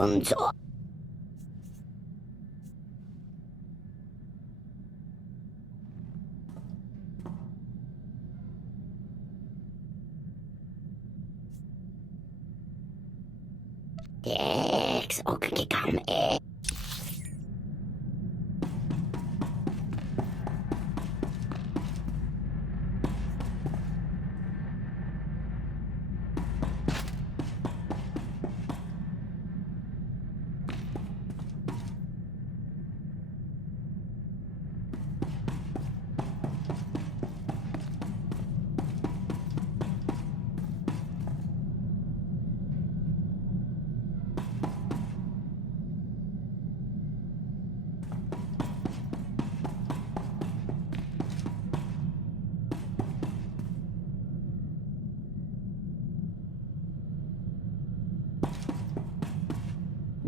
工作。Dex, o que came.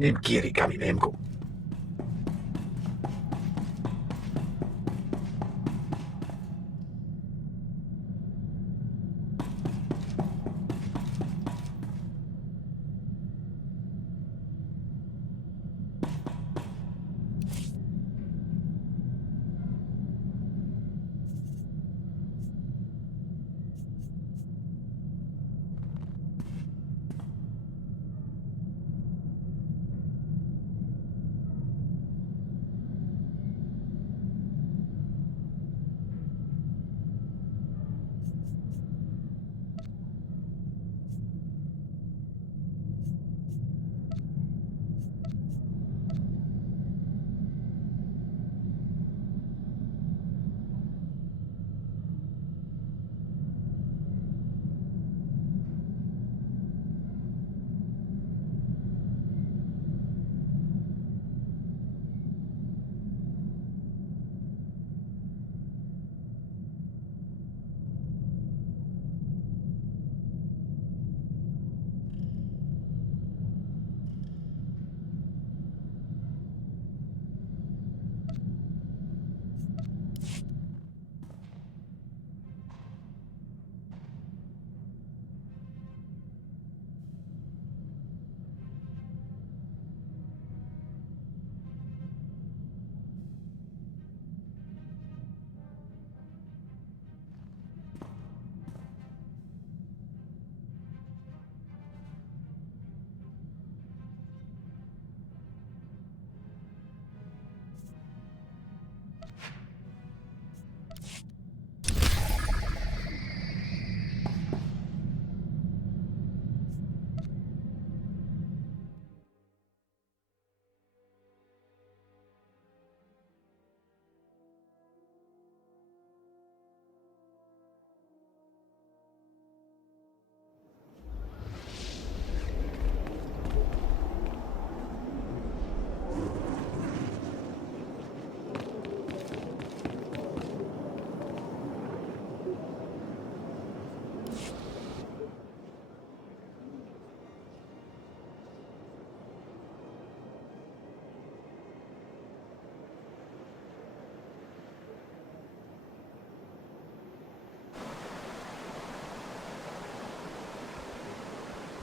님 길이 감이 맴고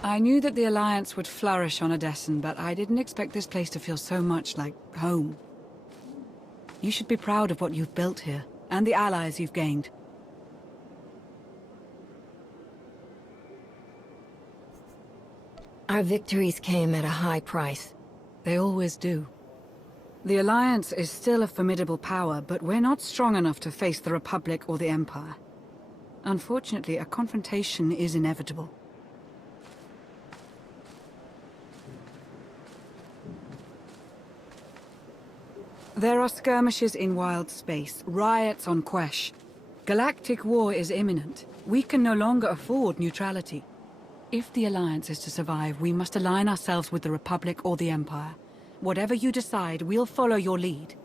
I knew that the Alliance would flourish on Odessen, but I didn't expect this place to feel so much like home. You should be proud of what you've built here, and the allies you've gained. Our victories came at a high price. They always do. The Alliance is still a formidable power, but we're not strong enough to face the Republic or the Empire. Unfortunately, a confrontation is inevitable. There are skirmishes in wild space, riots on Quesh. Galactic war is imminent. We can no longer afford neutrality. If the Alliance is to survive, we must align ourselves with the Republic or the Empire. Whatever you decide, we'll follow your lead.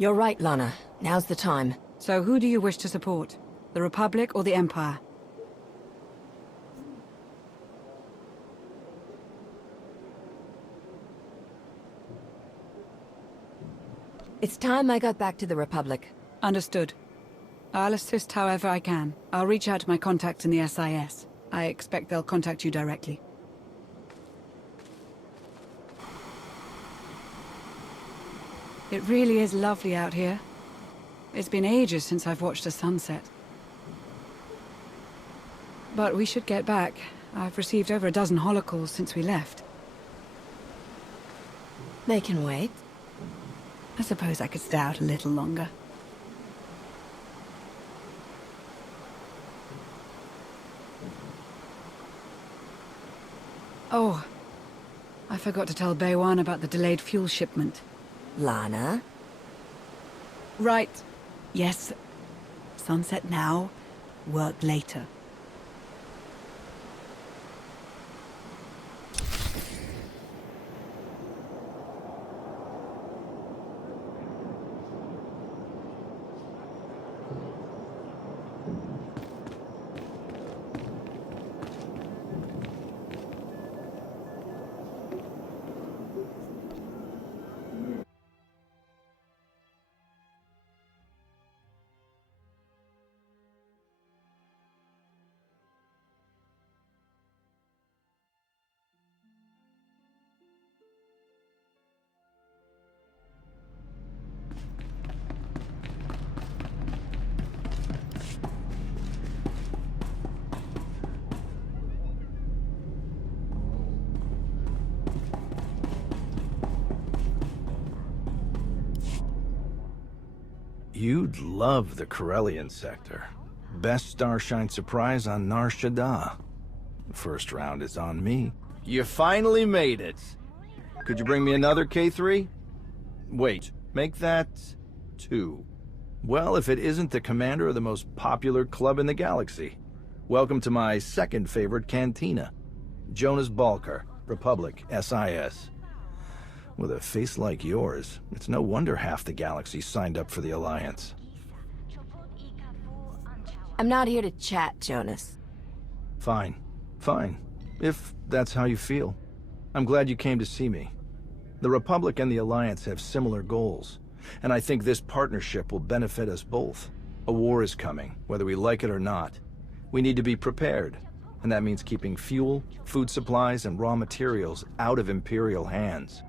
You're right, Lana. Now's the time. So who do you wish to support? The Republic or the Empire? It's time I got back to the Republic. Understood. I'll assist however I can. I'll reach out to my contacts in the SIS. I expect they'll contact you directly. It really is lovely out here. It's been ages since I've watched a sunset. But we should get back. I've received over a dozen holocalls since we left. They can wait. I suppose I could stay out a little longer. Oh, I forgot to tell Baywan about the delayed fuel shipment. Lana? Right. Yes. Sunset now, work later. You'd love the Corellian sector. Best Starshine surprise on Nar Shaddaa. The first round is on me. You finally made it. Could you bring me another K3? Wait, make that 2. Well, if it isn't the commander of the most popular club in the galaxy. Welcome to my second favorite cantina. Jonas Balker, Republic, SIS. With a face like yours, it's no wonder half the galaxy signed up for the Alliance. I'm not here to chat, Jonas. Fine. Fine. If that's how you feel. I'm glad you came to see me. The Republic and the Alliance have similar goals, and I think this partnership will benefit us both. A war is coming, whether we like it or not. We need to be prepared, and that means keeping fuel, food supplies, and raw materials out of Imperial hands.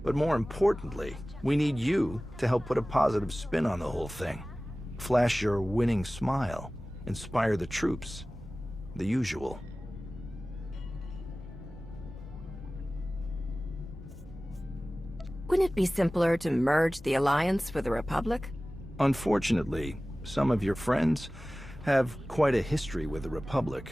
But more importantly, we need you to help put a positive spin on the whole thing. Flash your winning smile. Inspire the troops. The usual. Wouldn't it be simpler to merge the Alliance with the Republic? Unfortunately, some of your friends have quite a history with the Republic.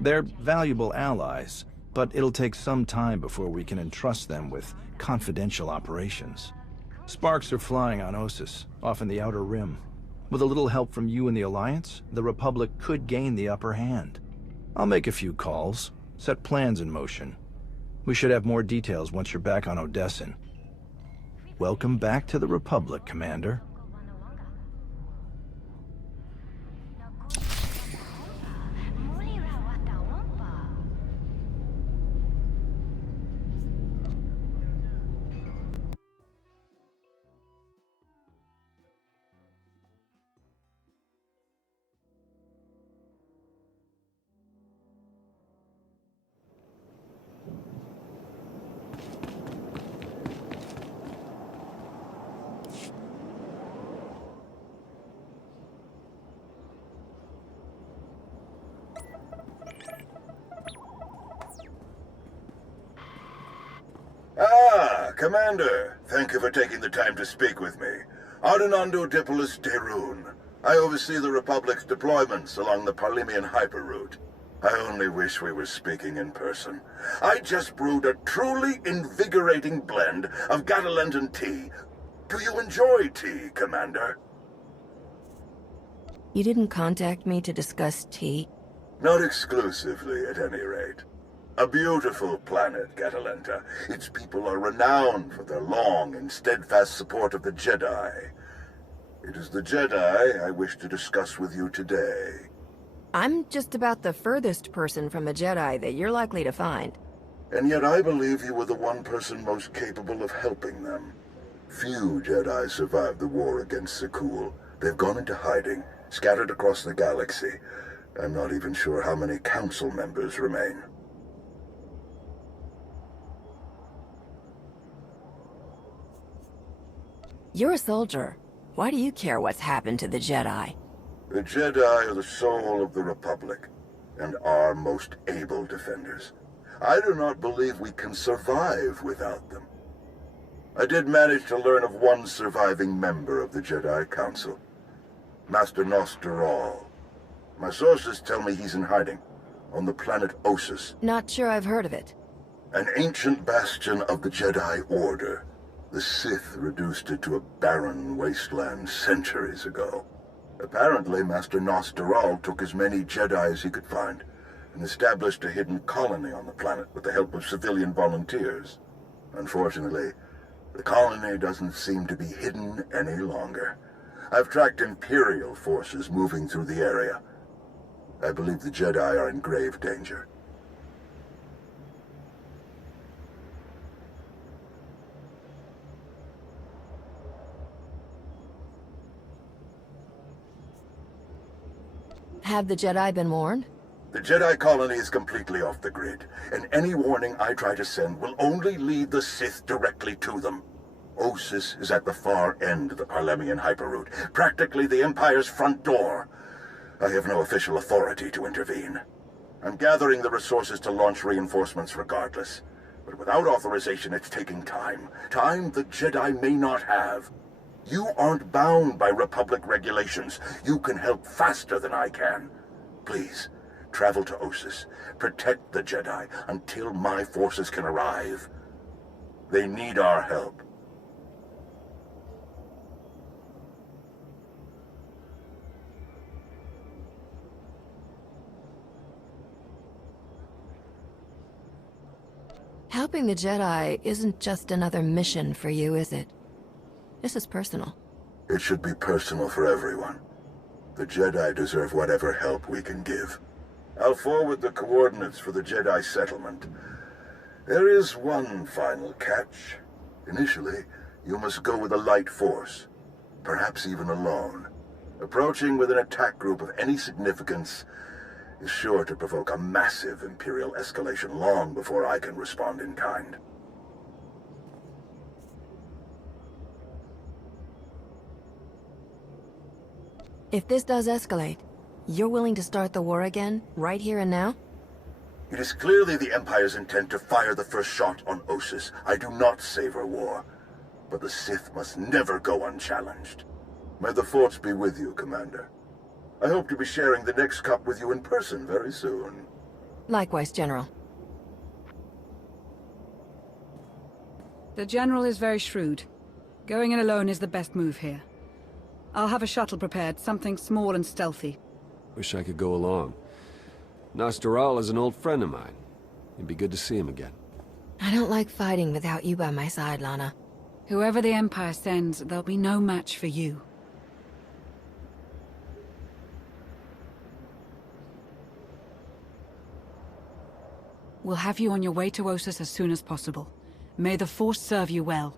They're valuable allies, but it'll take some time before we can entrust them with confidential operations. Sparks are flying on Ossus, off in the Outer Rim. With a little help from you and the Alliance, the Republic could gain the upper hand. I'll make a few calls, set plans in motion. We should have more details once you're back on Odessin. Welcome back to the Republic, Commander. Ah, Commander. Thank you for taking the time to speak with me. Ardinando Dipolis Derun. I oversee the Republic's deployments along the Parlimian hyperroute. I only wish we were speaking in person. I just brewed a truly invigorating blend of Gatalentan tea. Do you enjoy tea, Commander? You didn't contact me to discuss tea? Not exclusively, at any rate. A beautiful planet, Gatalenta. Its people are renowned for their long and steadfast support of the Jedi. It is the Jedi I wish to discuss with you today. I'm just about the furthest person from a Jedi that you're likely to find. And yet I believe you were the one person most capable of helping them. Few Jedi survived the war against Sakul. They've gone into hiding, scattered across the galaxy. I'm not even sure how many council members remain. You're a soldier. Why do you care what's happened to the Jedi? The Jedi are the soul of the Republic, and our most able defenders. I do not believe we can survive without them. I did manage to learn of one surviving member of the Jedi Council, Master Nosteral. My sources tell me he's in hiding, on the planet Ossus, Not sure I've heard of it. an ancient bastion of the Jedi Order. The Sith reduced it to a barren wasteland centuries ago. Apparently, Master Nosteral took as many Jedi as he could find, and established a hidden colony on the planet with the help of civilian volunteers. Unfortunately, the colony doesn't seem to be hidden any longer. I've tracked Imperial forces moving through the area. I believe the Jedi are in grave danger. Have the Jedi been warned? The Jedi colony is completely off the grid, and any warning I try to send will only lead the Sith directly to them. Ossus is at the far end of the Parlemian hyperroute, practically the Empire's front door. I have no official authority to intervene. I'm gathering the resources to launch reinforcements regardless. But without authorization, it's taking time. Time the Jedi may not have. You aren't bound by Republic regulations. You can help faster than I can. Please, travel to Ossus. Protect the Jedi until my forces can arrive. They need our help. Helping the Jedi isn't just another mission for you, is it? This is personal. It should be personal for everyone. The Jedi deserve whatever help we can give. I'll forward the coordinates for the Jedi settlement. There is one final catch. Initially, you must go with a light force, perhaps even alone. Approaching with an attack group of any significance is sure to provoke a massive Imperial escalation long before I can respond in kind. If this does escalate, you're willing to start the war again, right here and now? It is clearly the Empire's intent to fire the first shot on Ossus. I do not savor war, but the Sith must never go unchallenged. May the Force be with you, Commander. I hope to be sharing the next cup with you in person very soon. Likewise, General. The General is very shrewd. Going in alone is the best move here. I'll have a shuttle prepared, something small and stealthy. Wish I could go along. Nosteral is an old friend of mine. It'd be good to see him again. I don't like fighting without you by my side, Lana. Whoever the Empire sends, there'll be no match for you. We'll have you on your way to Ossus as soon as possible. May the Force serve you well.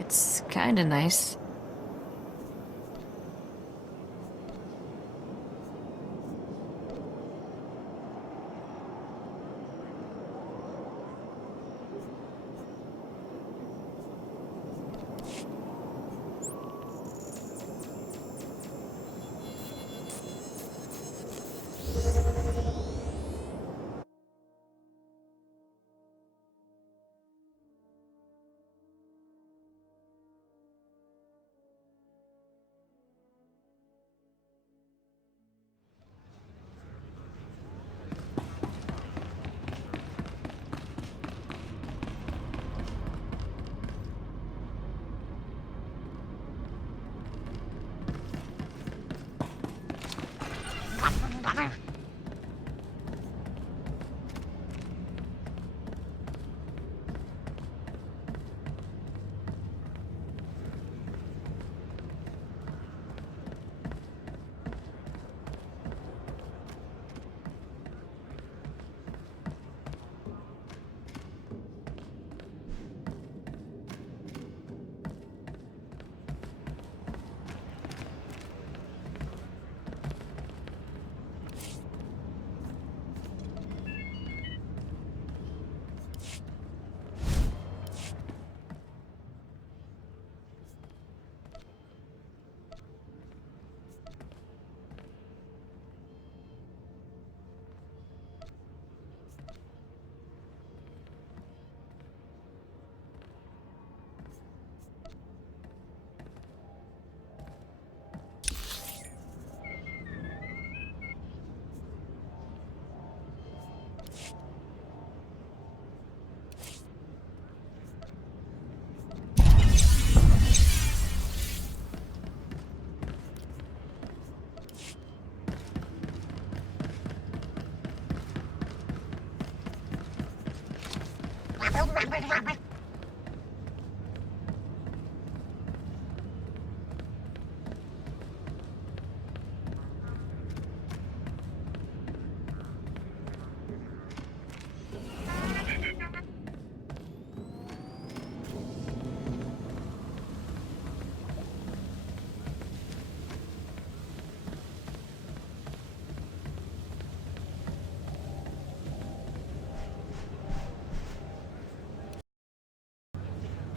It's kinda nice.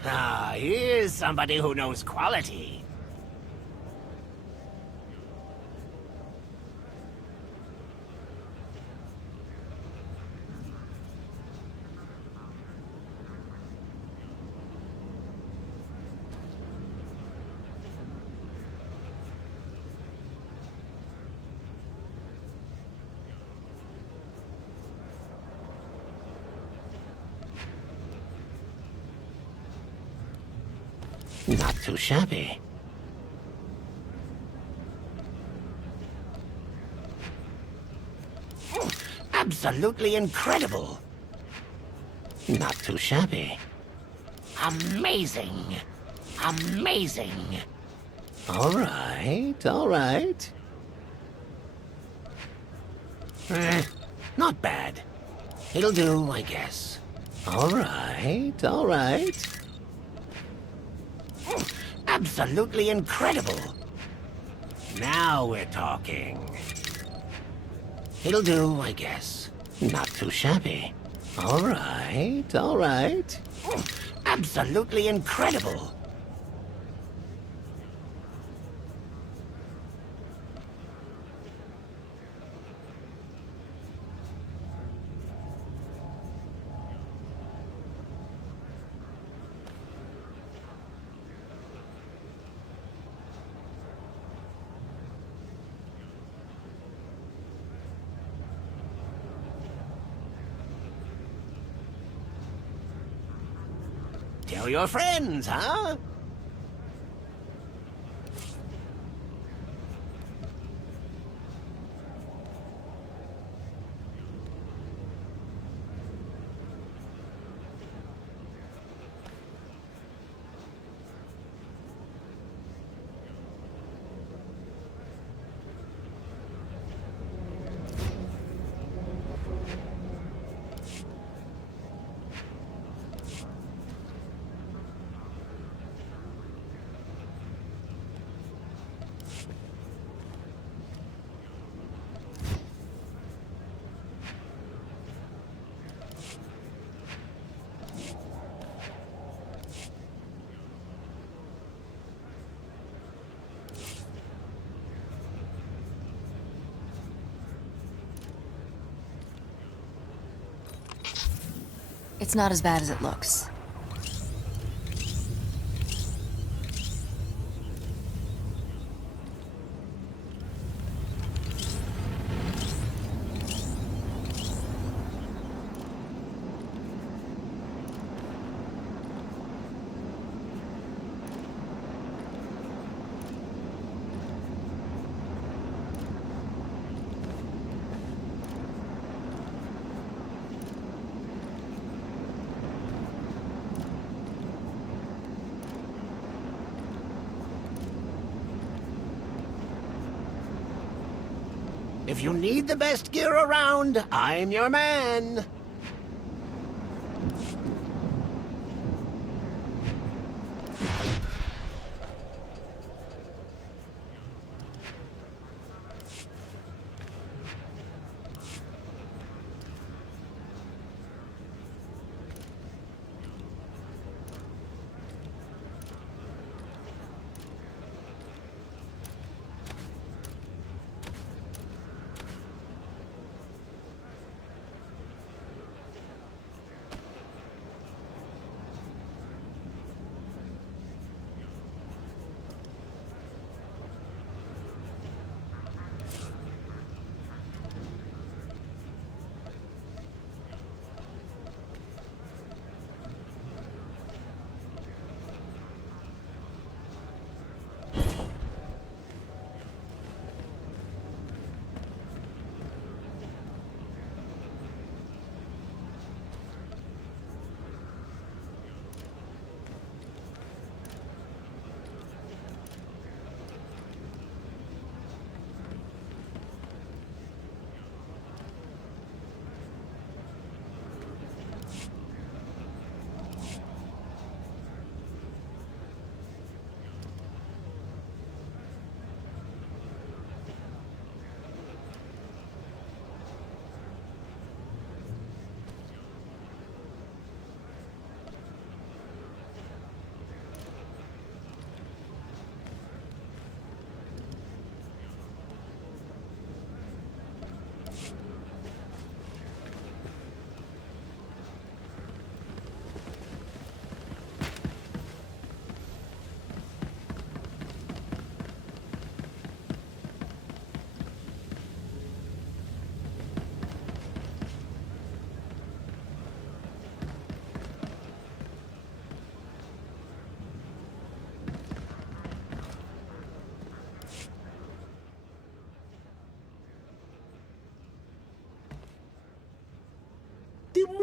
Ah, here's somebody who knows quality. Not too shabby. Absolutely incredible. Not too shabby. Amazing. Amazing. All right, all right. Not bad. It'll do, I guess. All right, all right. Absolutely incredible. Now we're talking. It'll do, I guess. Not too shabby. All right, all right. Absolutely incredible. Tell your friends, huh? It's not as bad as it looks. If you need the best gear around, I'm your man.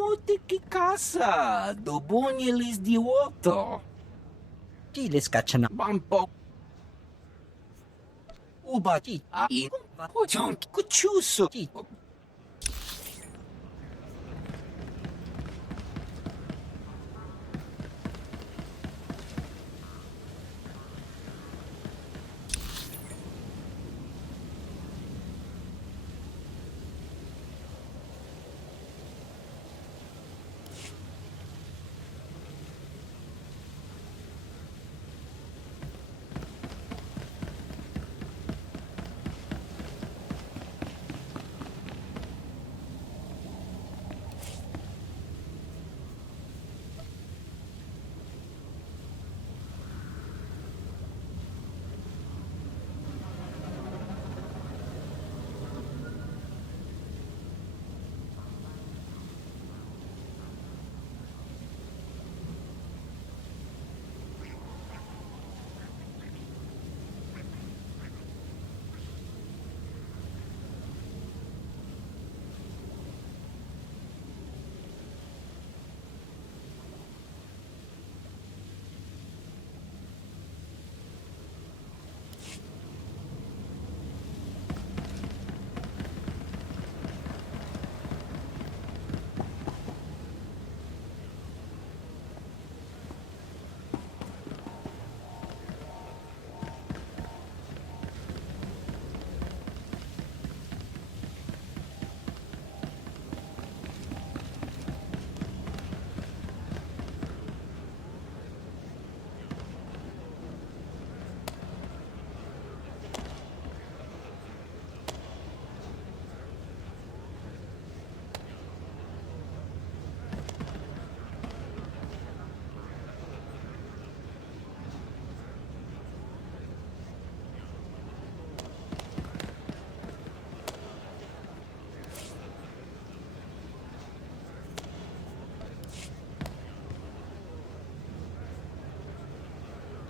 Mutiki casa, dobunyelis diwoto. Giles kachana. Bampo. Ubati, ai, hojon kuchuso.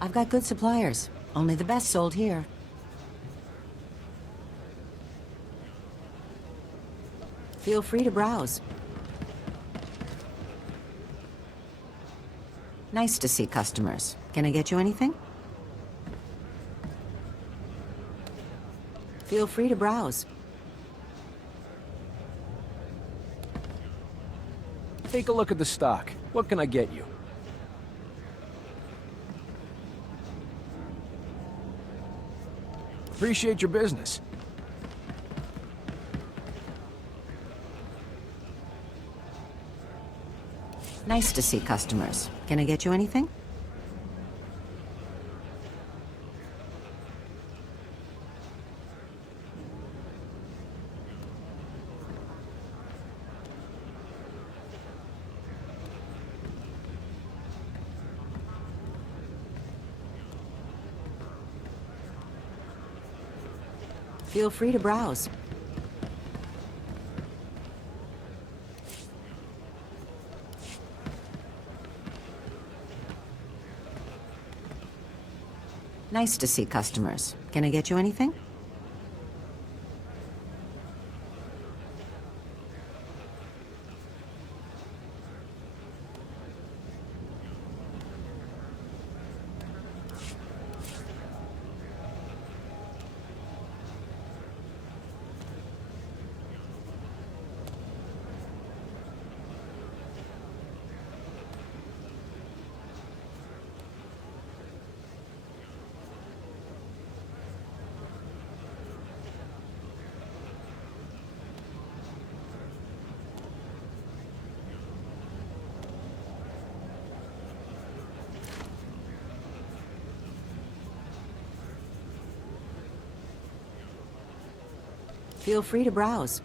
I've got good suppliers. Only the best sold here. Feel free to browse. Nice to see customers. Can I get you anything? Feel free to browse. Take a look at the stock. What can I get you? Appreciate your business. Nice to see customers. Can I get you anything? Feel free to browse. Nice to see customers. Can I get you anything? Feel free to browse.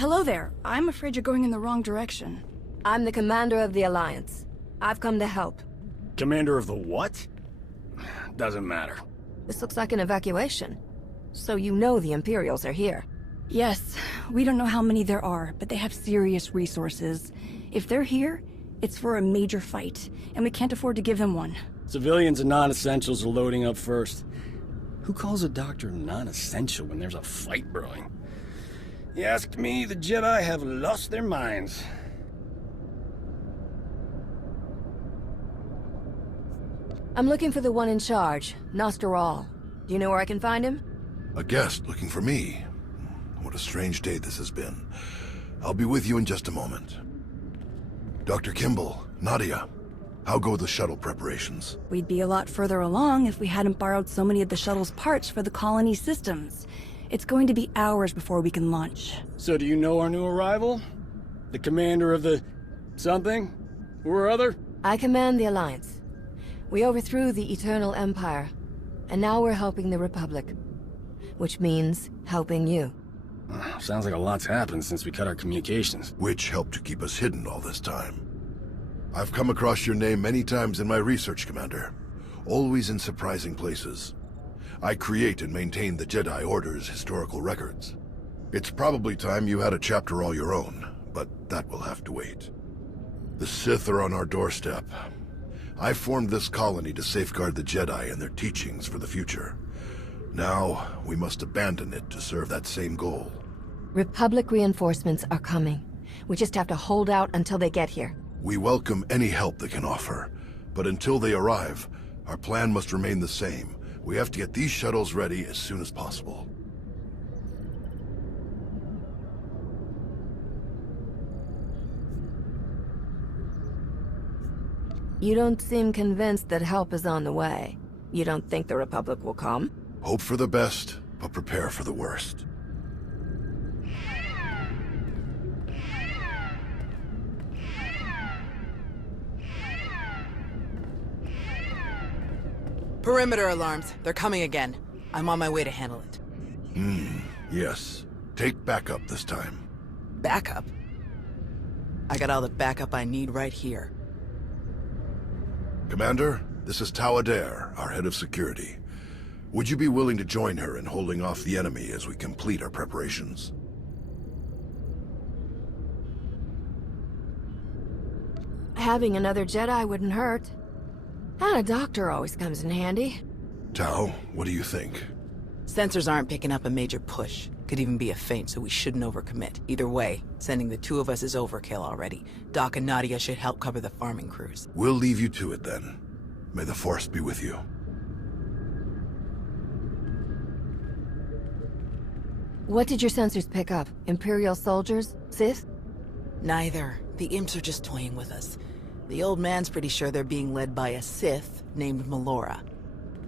Hello there. I'm afraid you're going in the wrong direction. I'm the commander of the Alliance. I've come to help. Commander of the what? Doesn't matter. This looks like an evacuation. So you know the Imperials are here. Yes, we don't know how many there are, but they have serious resources. If they're here, it's for a major fight, and we can't afford to give them one. Civilians and non-essentials are loading up first. Who calls a doctor non-essential when there's a fight brewing? You ask me, the Jedi have lost their minds. I'm looking for the one in charge, Nostaral. Do you know where I can find him? A guest looking for me. What a strange day this has been. I'll be with you in just a moment. Dr. Kimball, Nadia, how go the shuttle preparations? We'd be a lot further along if we hadn't borrowed so many of the shuttle's parts for the colony systems. It's going to be hours before we can launch. So do you know our new arrival? The commander of the... something? Or other? I command the Alliance. We overthrew the Eternal Empire, and now we're helping the Republic. Which means helping you. Sounds like a lot's happened since we cut our communications. Which helped to keep us hidden all this time. I've come across your name many times in my research, Commander. Always in surprising places. I create and maintain the Jedi Order's historical records. It's probably time you had a chapter all your own, but that will have to wait. The Sith are on our doorstep. I formed this colony to safeguard the Jedi and their teachings for the future. Now, we must abandon it to serve that same goal. Republic reinforcements are coming. We just have to hold out until they get here. We welcome any help they can offer, but until they arrive, our plan must remain the same. We have to get these shuttles ready as soon as possible. You don't seem convinced that help is on the way. You don't think the Republic will come? Hope for the best, but prepare for the worst. Perimeter alarms. They're coming again. I'm on my way to handle it. Yes. Take backup this time. Backup? I got all the backup I need right here. Commander, this is Tau Adair, our head of security. Would you be willing to join her in holding off the enemy as we complete our preparations? Having another Jedi wouldn't hurt. And a doctor always comes in handy. Tau, what do you think? Sensors aren't picking up a major push. Could even be a feint, so we shouldn't overcommit. Either way, sending the two of us is overkill already. Doc and Nadia should help cover the farming crews. We'll leave you to it then. May the Force be with you. What did your sensors pick up? Imperial soldiers? Sith? Neither. The imps are just toying with us. The old man's pretty sure they're being led by a Sith named Melora.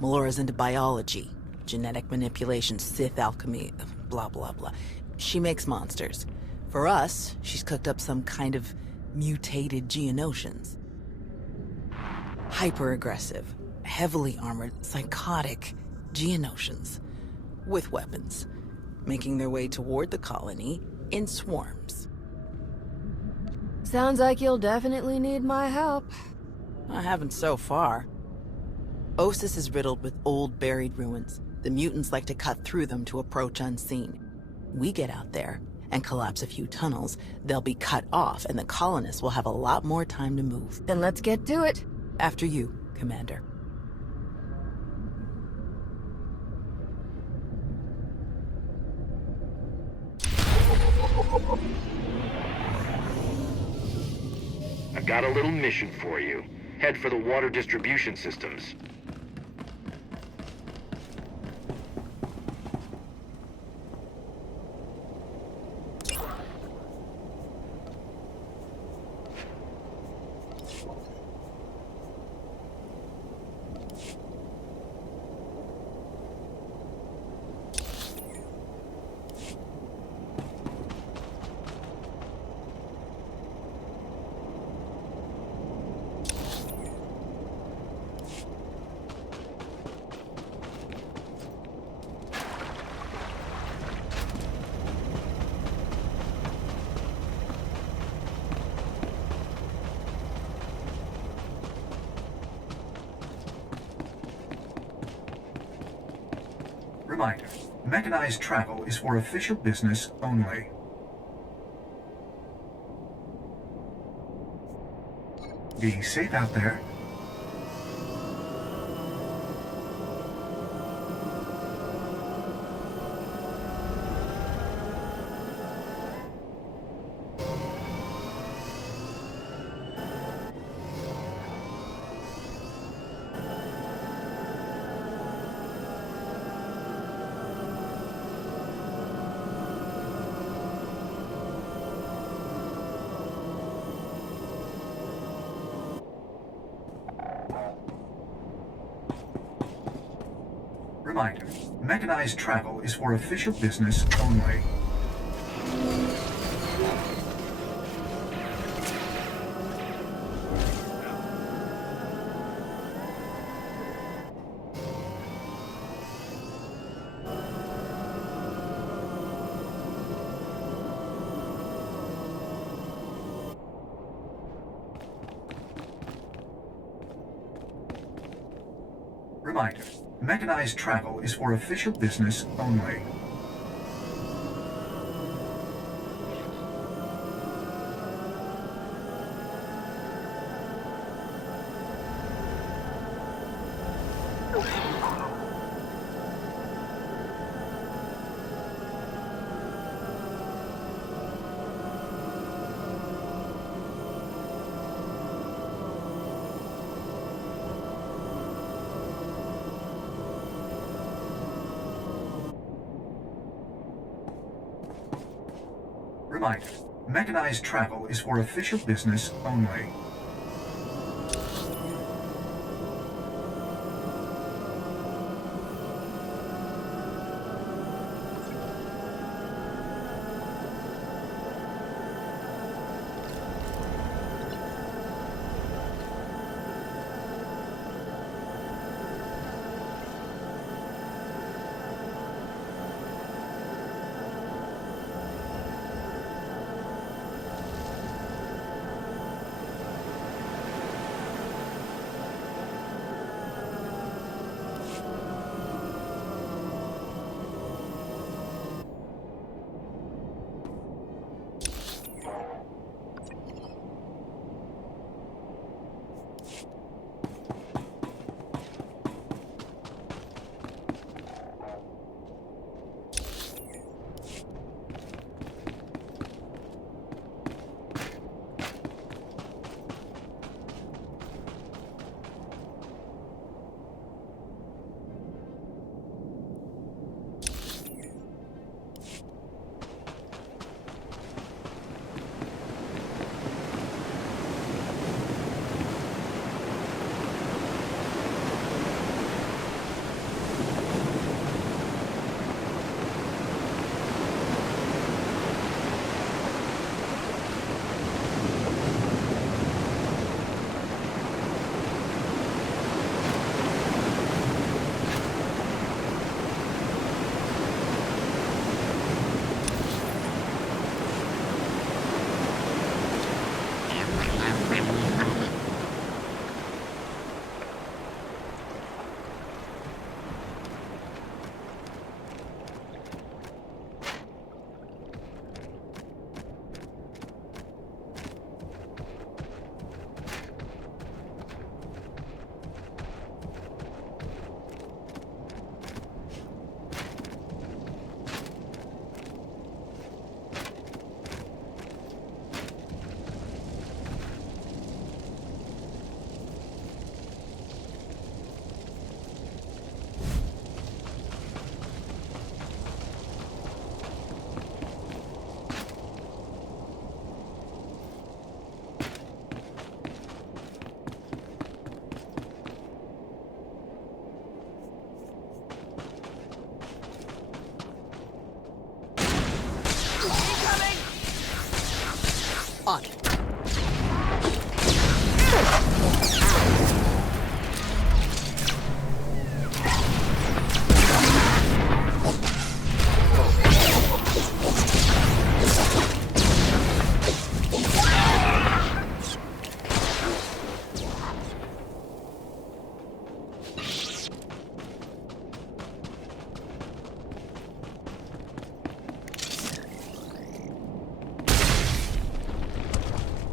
Melora's into biology, genetic manipulation, Sith alchemy, blah blah blah. She makes monsters. For us, she's cooked up some kind of mutated Geonosians. Hyper-aggressive, heavily armored, psychotic Geonosians. With weapons. Making their way toward the colony in swarms. Sounds like you'll definitely need my help. I haven't so far. Ossus is riddled with old buried ruins. The mutants like to cut through them to approach unseen. We get out there and collapse a few tunnels, they'll be cut off and the colonists will have a lot more time to move. Then let's get to it. After you, Commander. I've got a little mission for you. Head for the water distribution systems. Reminder, mechanized travel is for official business only. Be safe out there. Reminder, mechanized travel is for official business only. Reminder, mechanized travel is for official business only. Reminder, mechanized travel is for official business only.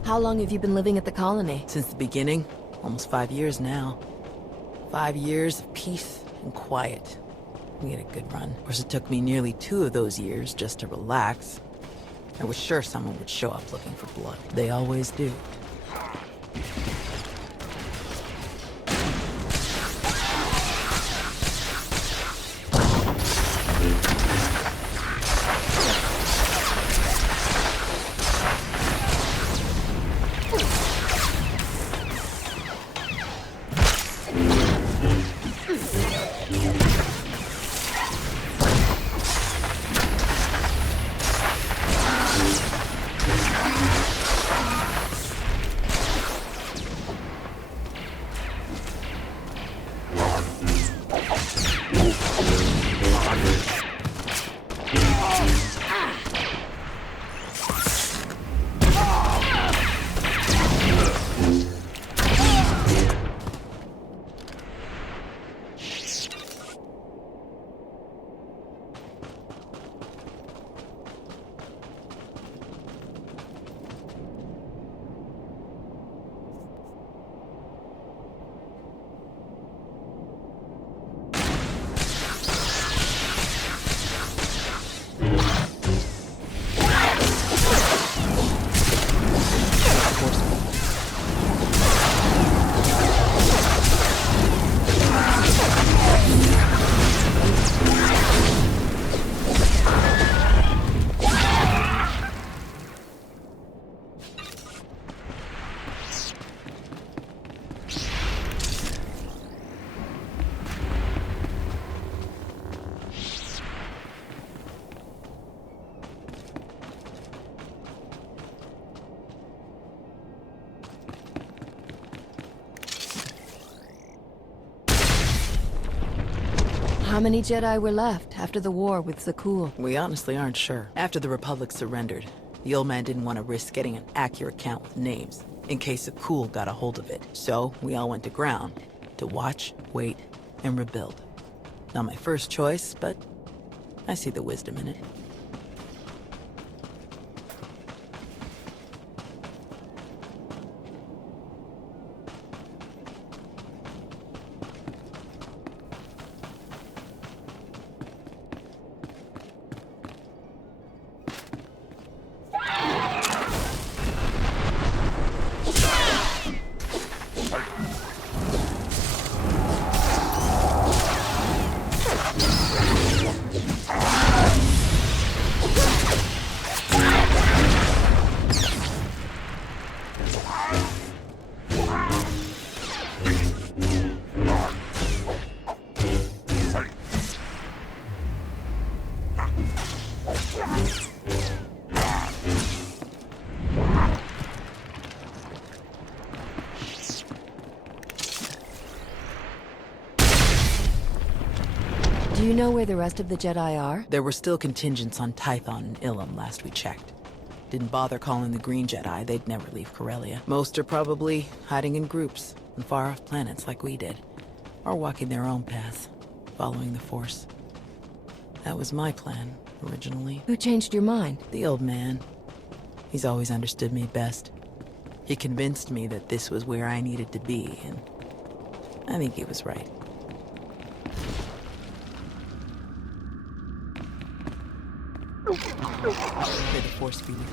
How long have you been living at the colony? Since the beginning. Almost 5 years now. 5 years of peace and quiet. We had a good run. Of course, it took me nearly 2 of those years just to relax. I was sure someone would show up looking for blood. They always do. How many Jedi were left after the war with Zakul? We honestly aren't sure. After the Republic surrendered, the old man didn't want to risk getting an accurate count with names, in case Zakul got a hold of it. So, we all went to ground, to watch, wait, and rebuild. Not my first choice, but I see the wisdom in it. Do you know where the rest of the Jedi are? There were still contingents on Tython and Ilum last we checked. Didn't bother calling the Green Jedi, they'd never leave Corellia. Most are probably hiding in groups on far-off planets like we did. Or walking their own path, following the Force. That was my plan, originally. Who changed your mind? The old man. He's always understood me best. He convinced me that this was where I needed to be, and I think he was right. May the Force be with you.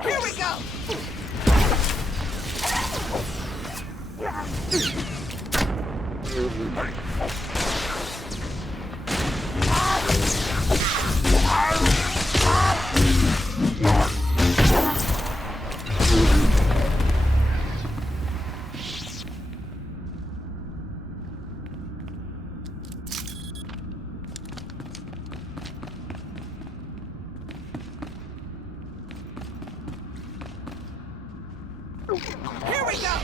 Here we go! Here we go!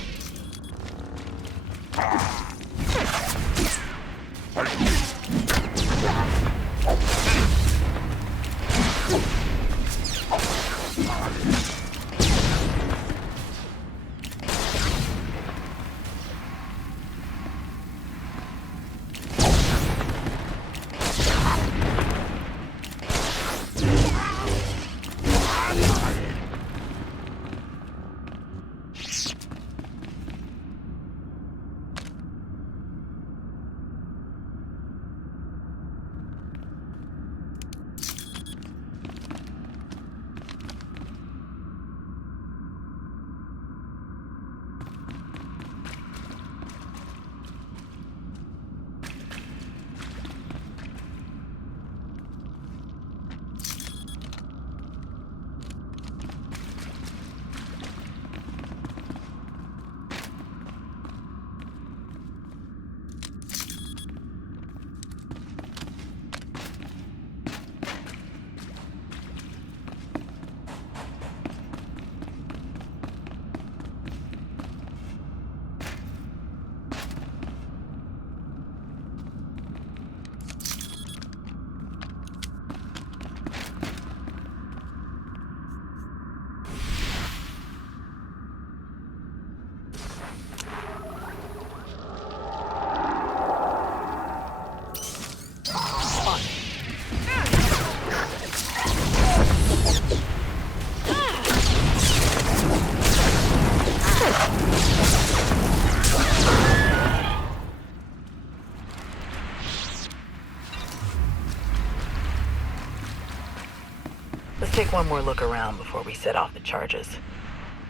Let's take one more look around before we set off the charges.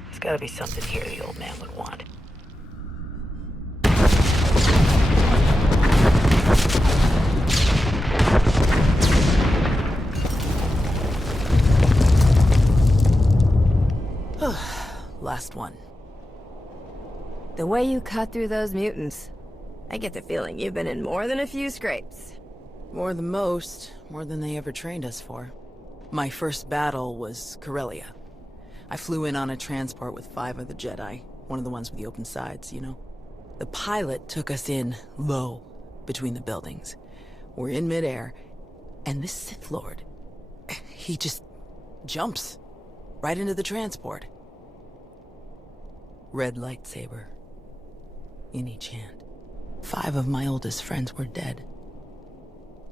There's gotta be something here the old man would want. Last one. The way you cut through those mutants, I get the feeling you've been in more than a few scrapes. More than most, more than they ever trained us for. My first battle was Corellia. I flew in on a transport with 5 of the Jedi, one of the ones with the open sides, you know. The pilot took us in low, between the buildings. We're in midair, and this Sith Lord, he just jumps right into the transport. Red lightsaber in each hand. 5 of my oldest friends were dead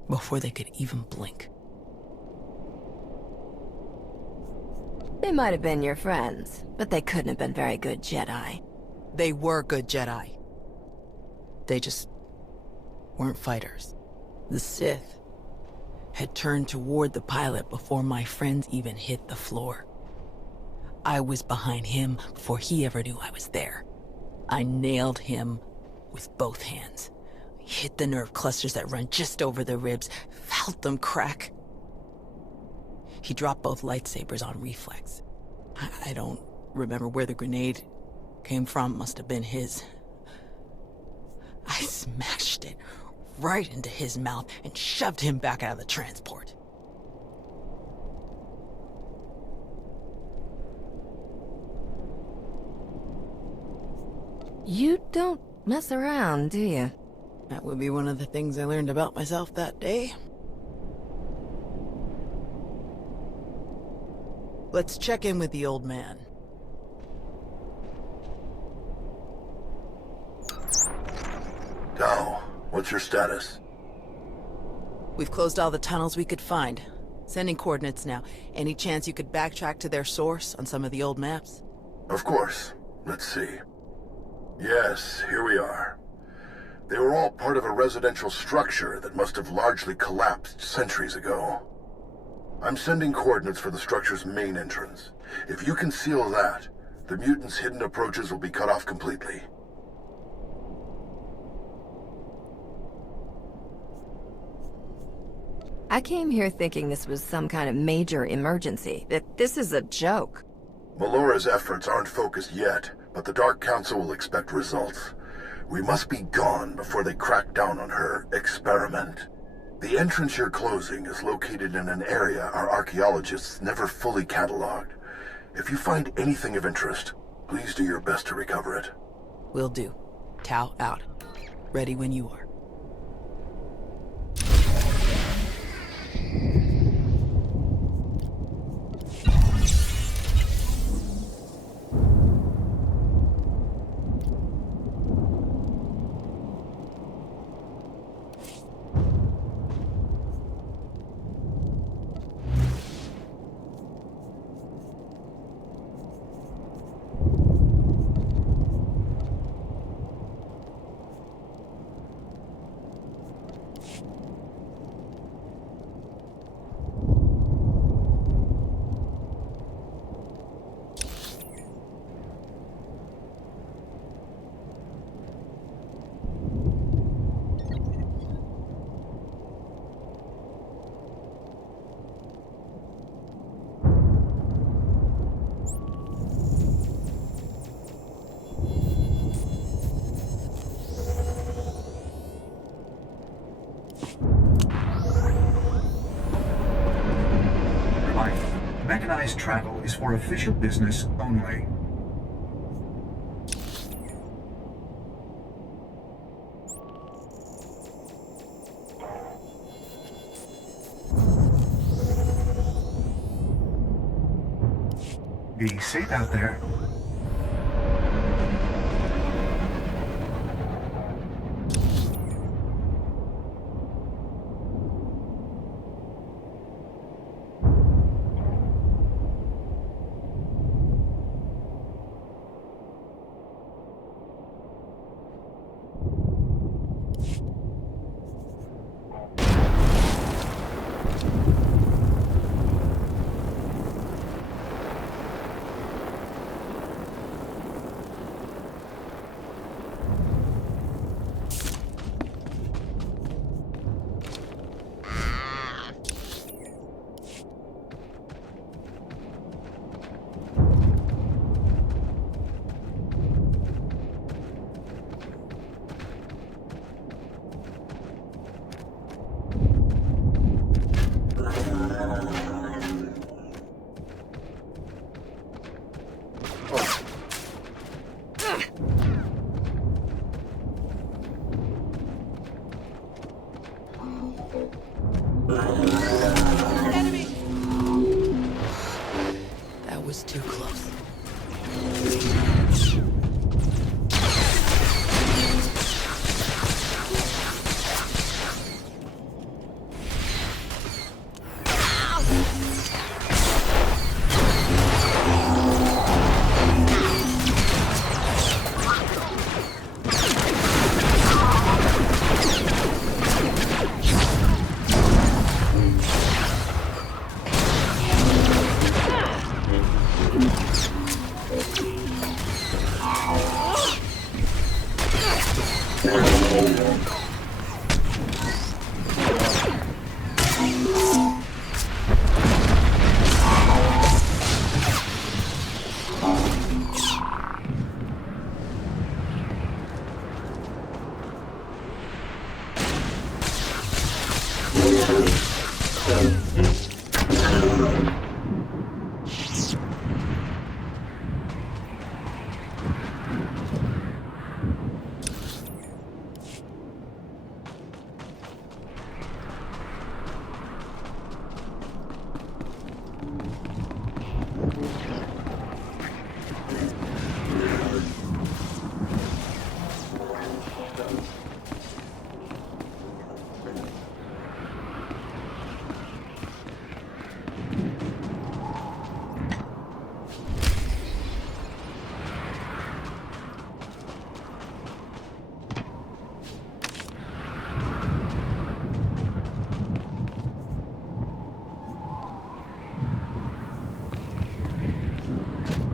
before they could even blink. They might have been your friends, but they couldn't have been very good Jedi. They were good Jedi. They just weren't fighters. The Sith had turned toward the pilot before my friends even hit the floor. I was behind him before he ever knew I was there. I nailed him with both hands. Hit the nerve clusters that run just over the ribs, felt them crack. He dropped both lightsabers on reflex. I don't remember where the grenade came from, must have been his. I smashed it right into his mouth and shoved him back out of the transport. You don't mess around, do you? That would be one of the things I learned about myself that day. Let's check in with the old man. Tao, what's your status? We've closed all the tunnels we could find. Sending coordinates now. Any chance you could backtrack to their source on some of the old maps? Of course. Let's see. Yes, here we are. They were all part of a residential structure that must have largely collapsed centuries ago. I'm sending coordinates for the structure's main entrance. If you can seal that, the mutants' hidden approaches will be cut off completely. I came here thinking this was some kind of major emergency, that this is a joke. Melora's efforts aren't focused yet, but the Dark Council will expect results. We must be gone before they crack down on her experiment. The entrance you're closing is located in an area our archaeologists never fully cataloged. If you find anything of interest, Please do your best to recover it. Will do. Tau out. Ready when you are. Mechanized travel is for official business only. Be safe out there. That was too close.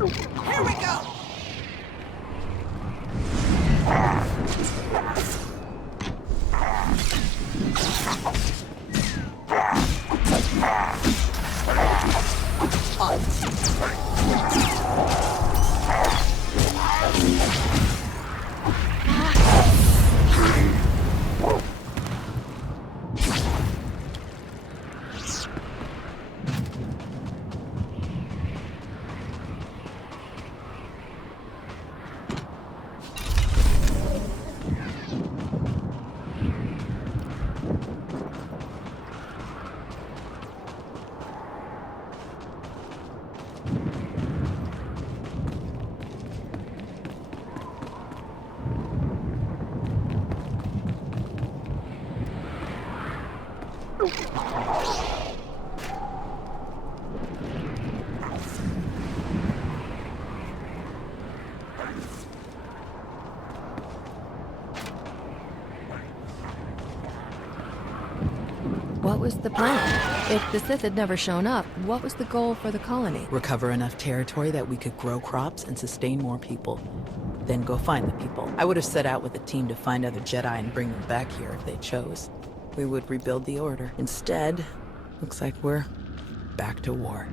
Here we go! what was the plan? If the Sith had never shown up, what was the goal for the colony? Recover enough territory that we could grow crops and sustain more people. Then go find the people. I would have set out with a team to find other Jedi and bring them back here if they chose. We would rebuild the Order. Instead, looks like we're back to war.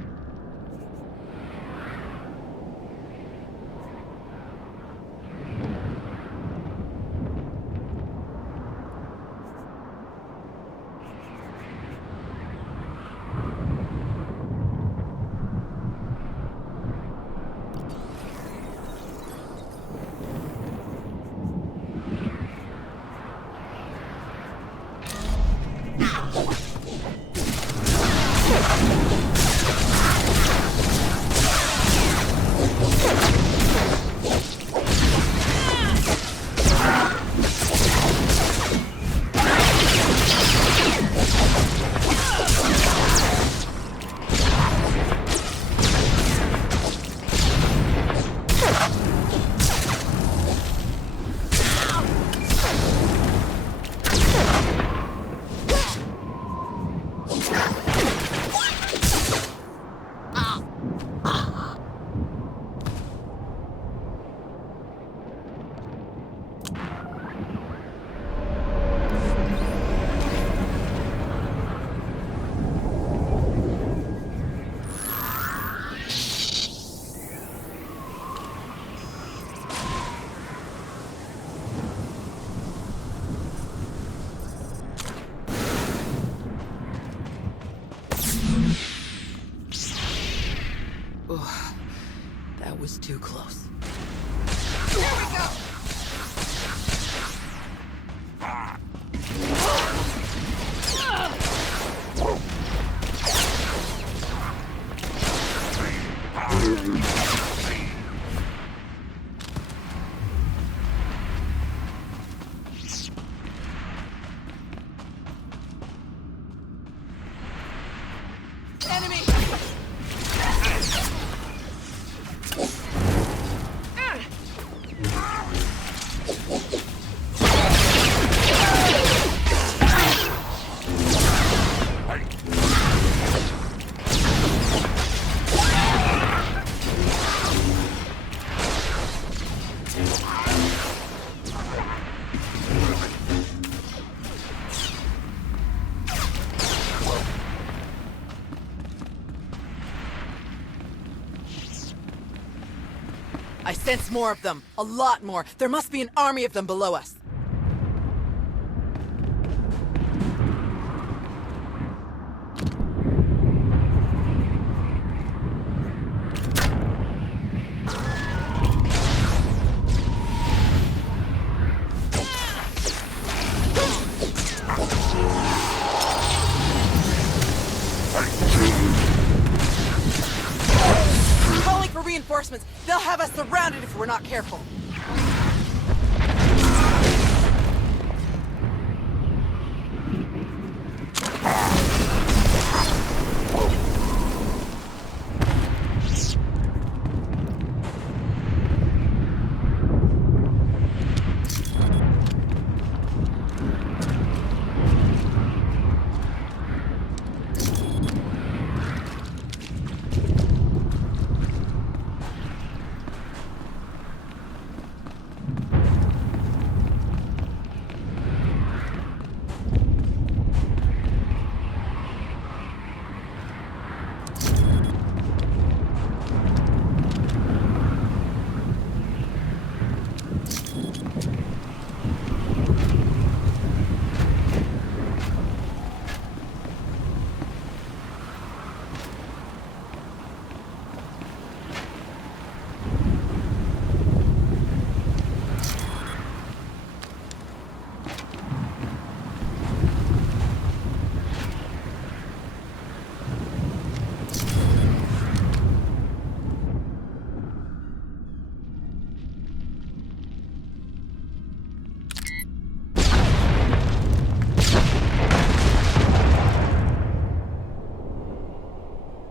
That was too close. Here we go! Enemy! I sense more of them. A lot more. There must be an army of them below us. Calling for reinforcements. They'll have us surrounded if we're not careful.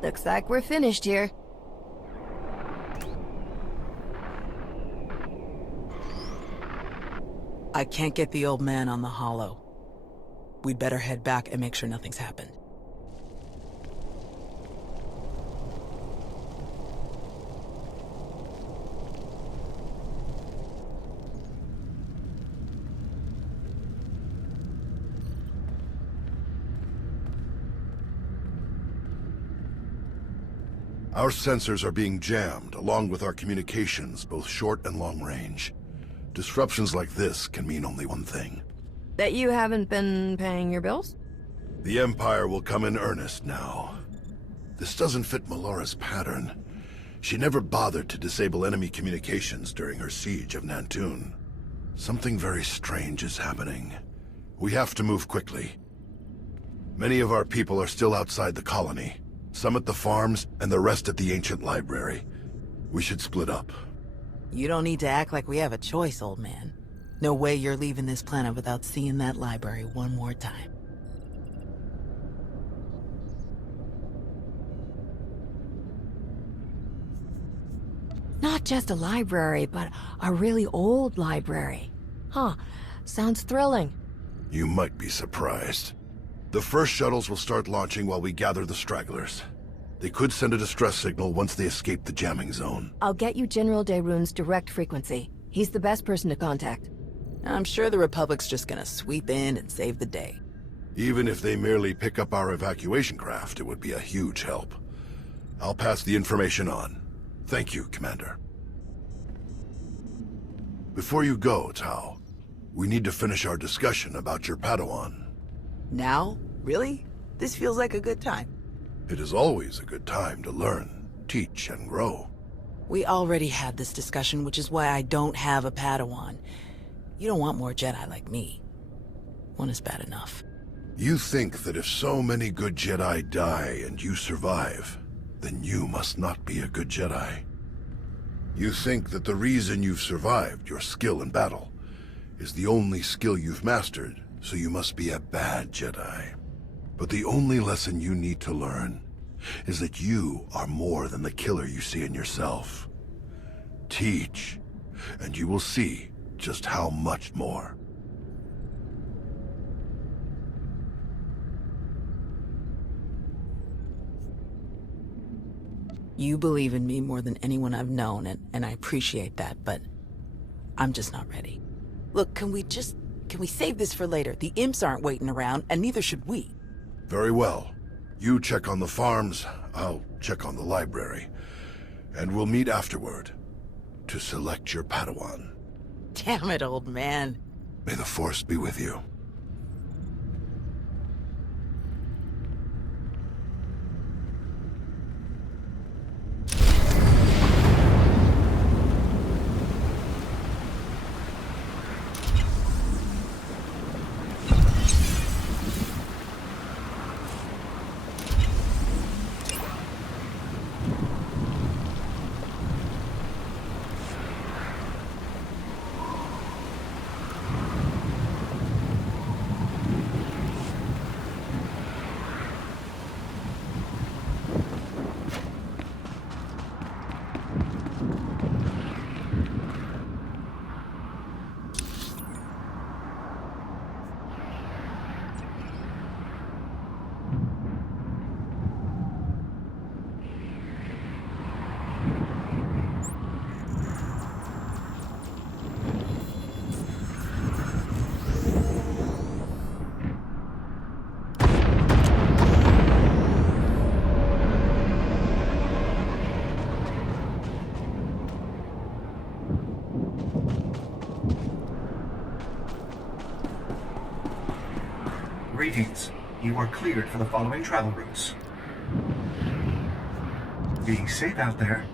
Looks like we're finished here. I can't get the old man on the hollow. We'd better head back and make sure nothing's happened. Our sensors are being jammed, along with our communications, both short and long range. Disruptions like this can mean only one thing. That you haven't been paying your bills? The Empire will come in earnest now. This doesn't fit Melora's pattern. She never bothered to disable enemy communications during her siege of Nantoon. Something very strange is happening. We have to move quickly. Many of our people are still outside the colony. Some at the farms, and the rest at the ancient library. We should split up. You don't need to act like we have a choice, old man. No way you're leaving this planet without seeing that library one more time. Not just a library, but a really old library. Huh, sounds thrilling. You might be surprised. The first shuttles will start launching while we gather the stragglers. They could send a distress signal once they escape the jamming zone. I'll get you General Daeroon's direct frequency. He's the best person to contact. I'm sure the Republic's just gonna sweep in and save the day. Even if they merely pick up our evacuation craft, it would be a huge help. I'll pass the information on. Thank you, Commander. Before you go, Tao, we need to finish our discussion about your Padawan. Now? Really? This feels like a good time. It is always a good time to learn, teach, and grow. We already had this discussion, which is why I don't have a Padawan. You don't want more Jedi like me. One is bad enough. You think that if so many good Jedi die and you survive, then you must not be a good Jedi. You think that the reason you've survived, your skill in battle, is the only skill you've mastered, so you must be a bad Jedi. But the only lesson you need to learn is that you are more than the killer you see in yourself. Teach, and you will see just how much more. You believe in me more than anyone I've known, and I appreciate that, but I'm just not ready. Look, can we save this for later? The imps aren't waiting around, and neither should we. Very well. You check on the farms, I'll check on the library. And we'll meet afterward to select your Padawan. Damn it, old man. May the Force be with you. Greetings. You are cleared for the following travel routes. Be safe out there.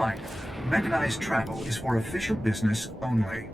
Reminder, mechanized travel is for official business only.